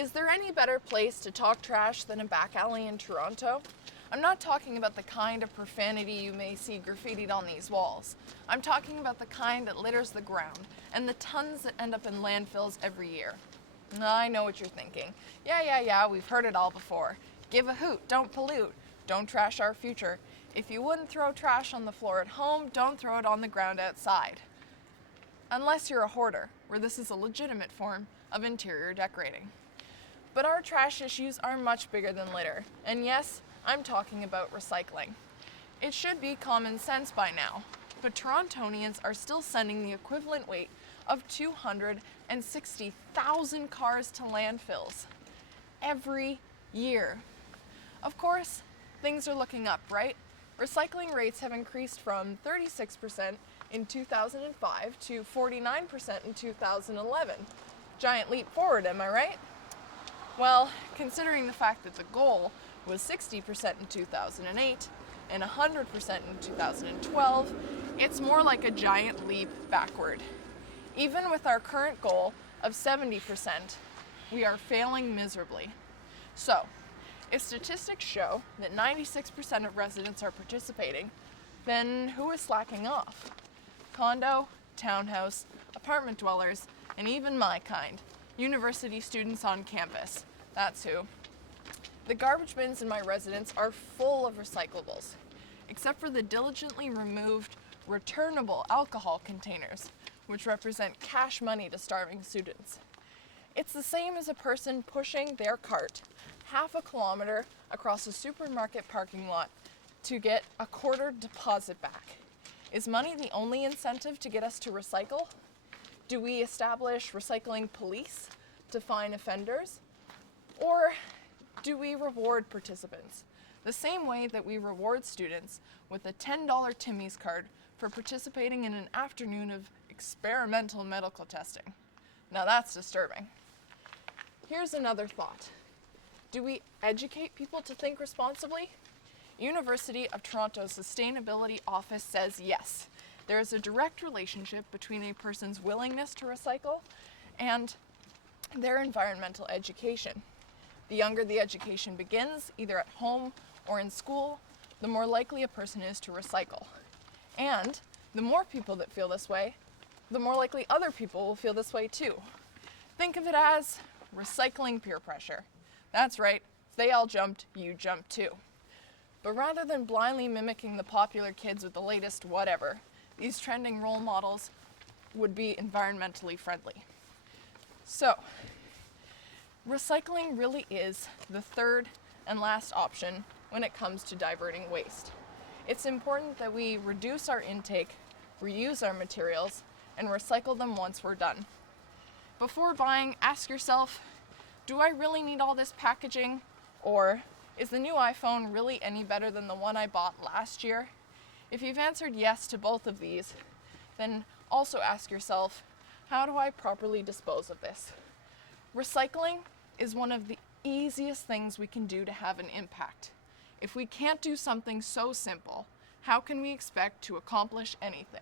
Is there any better place to talk trash than a back alley in Toronto? I'm not talking about the kind of profanity you may see graffitied on these walls. I'm talking about the kind that litters the ground and the tons that end up in landfills every year. I know what you're thinking. Yeah, we've heard it all before. Give a hoot, don't pollute, don't trash our future. If you wouldn't throw trash on the floor at home, don't throw it on the ground outside. Unless you're a hoarder, where this is a legitimate form of interior decorating. But our trash issues are much bigger than litter, and yes, I'm talking about recycling. It should be common sense by now, but Torontonians are still sending the equivalent weight of 260,000 cars to landfills every year. Of course, things are looking up, right? Recycling rates have increased from 36% in 2005 to 49% in 2011. Giant leap forward, am I right? Well, considering the fact that the goal was 60% in 2008 and 100% in 2012, it's more like a giant leap backward. Even with our current goal of 70%, we are failing miserably. So, if statistics show that 96% of residents are participating, then who is slacking off? Condo, townhouse, apartment dwellers, and even my kind, university students on campus. That's who. The garbage bins in my residence are full of recyclables, except for the diligently removed, returnable alcohol containers, which represent cash money to starving students. It's the same as a person pushing their cart half a kilometer across a supermarket parking lot to get a quarter deposit back. Is money the only incentive to get us to recycle? Do we establish recycling police to fine offenders? Or do we reward participants the same way that we reward students with a $10 Timmy's card for participating in an afternoon of experimental medical testing? Now that's disturbing. Here's another thought. Do we educate people to think responsibly? University of Toronto's Sustainability Office says yes. There is a direct relationship between a person's willingness to recycle and their environmental education. The younger the education begins, either at home or in school, the more likely a person is to recycle. And the more people that feel this way, the more likely other people will feel this way too. Think of it as recycling peer pressure. That's right, if they all jumped, you jump too. But rather than blindly mimicking the popular kids with the latest whatever, these trending role models would be environmentally friendly. So, recycling really is the third and last option when it comes to diverting waste. It's important that we reduce our intake, reuse our materials, and recycle them once we're done. Before buying, ask yourself, do I really need all this packaging? Or is the new iPhone really any better than the one I bought last year? If you've answered yes to both of these, then also ask yourself, how do I properly dispose of this? Recycling is one of the easiest things we can do to have an impact. If we can't do something so simple, how can we expect to accomplish anything?